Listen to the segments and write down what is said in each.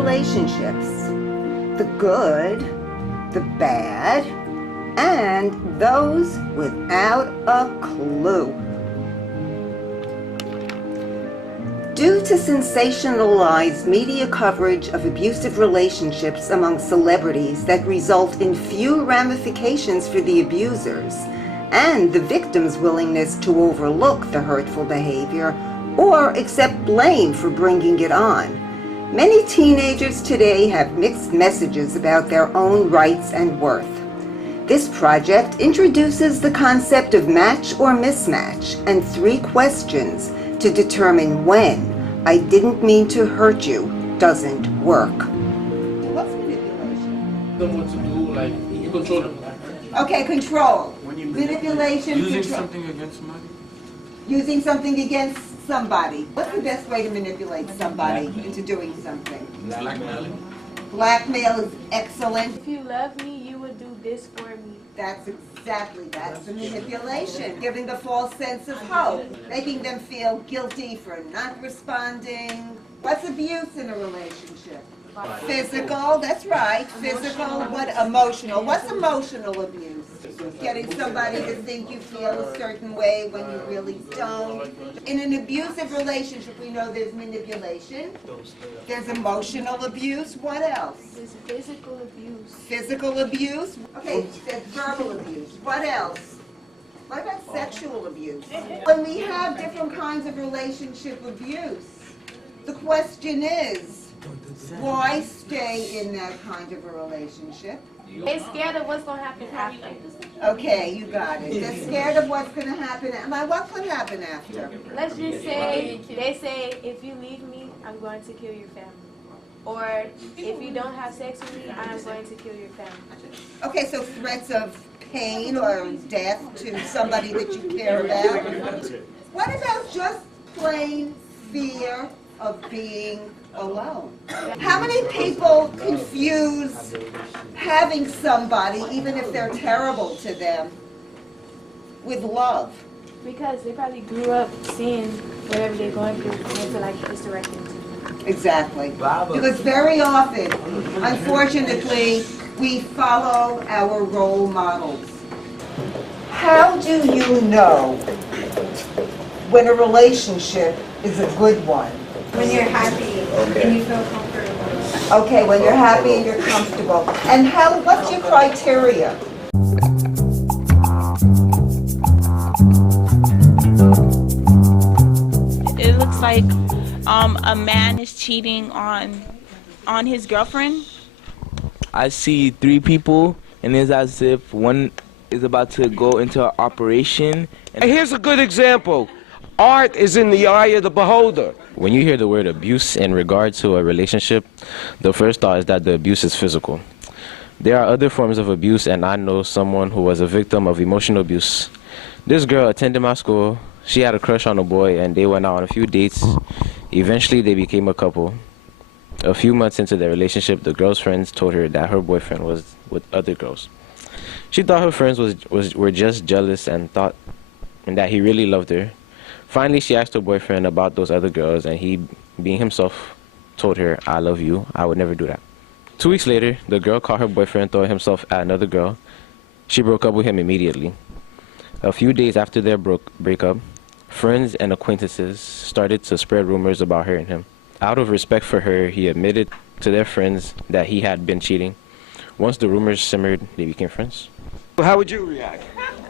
relationships: the good, the bad, and those without a clue. Due to sensationalized media coverage of abusive relationships among celebrities that result in few ramifications for the abusers, and the victim's willingness to overlook the hurtful behavior or accept blame for bringing it on, many teenagers today have mixed messages about their own rights and worth. This project introduces the concept of match or mismatch and 3 questions to determine when "I didn't mean to hurt you" doesn't work. What's manipulation? Know what to do, like you control them. Okay, control. Manipulation. Using something against somebody. Using something against somebody. What's the best way to manipulate somebody into doing something? Blackmailing. Blackmail is excellent. If you love me, you would do this for me. That's the manipulation. Giving a false sense of hope. Making them feel guilty for not responding. What's abuse in a relationship? Physical, that's right. Physical, what emotional? What's emotional abuse? Getting somebody to think you feel a certain way when you really don't. In an abusive relationship, we know there's manipulation. There's emotional abuse. What else? There's physical abuse. Physical abuse? Okay, there's verbal abuse. What else? What about sexual abuse? When we have different kinds of relationship abuse, the question is, why stay in that kind of a relationship? They're scared of what's going to happen after. Okay, you got it. They're scared of what's going to happen. What could happen after? Let's just say, they say, if you leave me, I'm going to kill your family. Or, if you don't have sex with me, I'm going to kill your family. Okay, so threats of pain or death to somebody that you care about. What about just plain fear of being alone? How many people confuse having somebody, even if they're terrible to them, with love? Because they probably grew up seeing whatever they're going through and they feel like it's the right thing to do. Exactly. Because very often, unfortunately, we follow our role models. How do you know when a relationship is a good one? When you're happy and you feel comfortable. Okay, when you're happy and you're comfortable. And what's your criteria? It looks like a man is cheating on his girlfriend. I see 3 people, and it's as if one is about to go into an operation. And here's a good example. Art is in the eye of the beholder. When you hear the word abuse in regard to a relationship, the first thought is that the abuse is physical. There are other forms of abuse, and I know someone who was a victim of emotional abuse. This girl attended my school. She had a crush on a boy, and they went out on a few dates. Eventually, they became a couple. A few months into their relationship, the girl's friends told her that her boyfriend was with other girls. She thought her friends were just jealous and that he really loved her. Finally, she asked her boyfriend about those other girls, and he, being himself, told her, "I love you. I would never do that." 2 weeks later, the girl caught her boyfriend throwing himself at another girl. She broke up with him immediately. A few days after their breakup, friends and acquaintances started to spread rumors about her and him. Out of respect for her, he admitted to their friends that he had been cheating. Once the rumors simmered, they became friends. How would you react?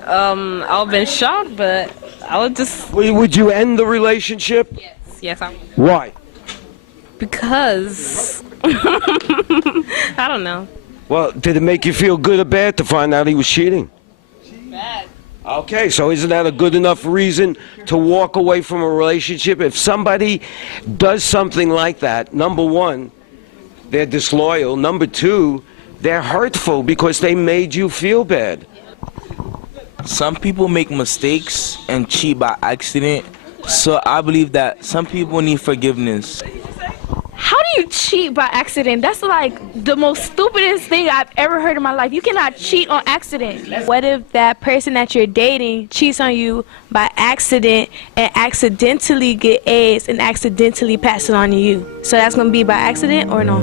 I would've been shocked, but I would just... Would you end the relationship? Yes, I would. Why? Because... I don't know. Well, did it make you feel good or bad to find out he was cheating? Bad. Okay, so isn't that a good enough reason to walk away from a relationship? If somebody does something like that, number one, they're disloyal. Number two, they're hurtful because they made you feel bad. Some people make mistakes and cheat by accident, so I believe that some people need forgiveness. How do can't cheat by accident. That's like the most stupidest thing I've ever heard in my life. You cannot cheat on accident. What if that person that you're dating cheats on you by accident and accidentally get AIDS and accidentally pass it on to you? So that's going to be by accident or no?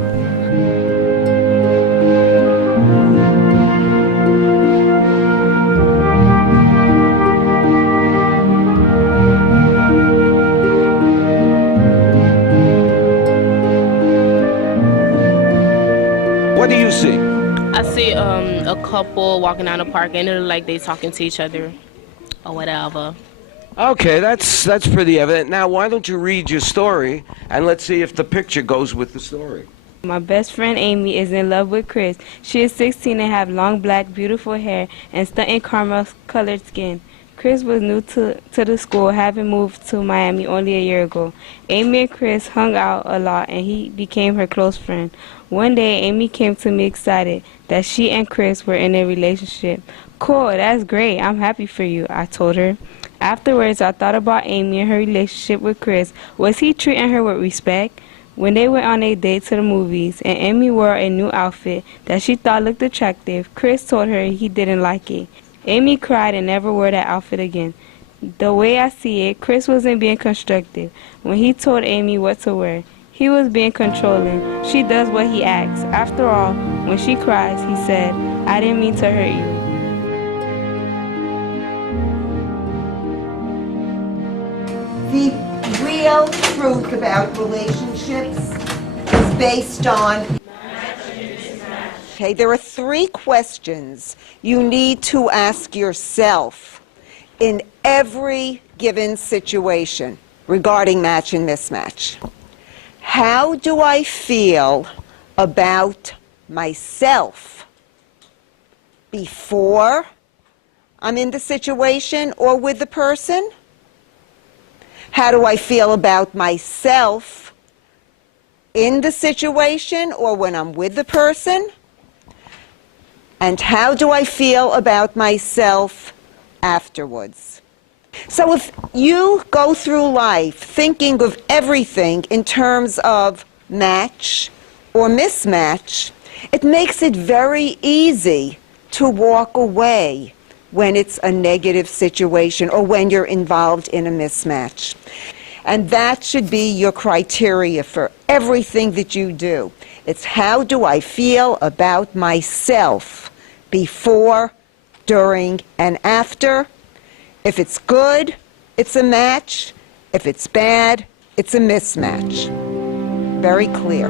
What do you see? I see a couple walking down the park and it look like they talking to each other or whatever. Okay, that's pretty evident. Now, why don't you read your story, and let's see if the picture goes with the story. My best friend Amy is in love with Chris. She is 16 and have long black beautiful hair and stunning caramel colored skin. Chris was new to the school, having moved to Miami only a year ago. Amy and Chris hung out a lot and he became her close friend. One day Amy came to me excited that she and Chris were in a relationship. Cool, that's great. I'm happy for you, I told her. Afterwards, I thought about Amy and her relationship with Chris. Was he treating her with respect? When they went on a date to the movies and Amy wore a new outfit that she thought looked attractive, Chris told her he didn't like it. Amy cried and never wore that outfit again. The way I see it, Chris wasn't being constructive when he told Amy what to wear. He was being controlling. She does what he asks. After all, when she cries, he said, I didn't mean to hurt you. The real truth about relationships is based on... Okay, there are 3 questions you need to ask yourself in every given situation regarding match and mismatch. How do I feel about myself before I'm in the situation or with the person? How do I feel about myself in the situation or when I'm with the person? And how do I feel about myself afterwards? So if you go through life thinking of everything in terms of match or mismatch, it makes it very easy to walk away when it's a negative situation or when you're involved in a mismatch. And that should be your criteria for everything that you do. It's how do I feel about myself before, during, and after. If it's good, it's a match. If it's bad, it's a mismatch. Very clear.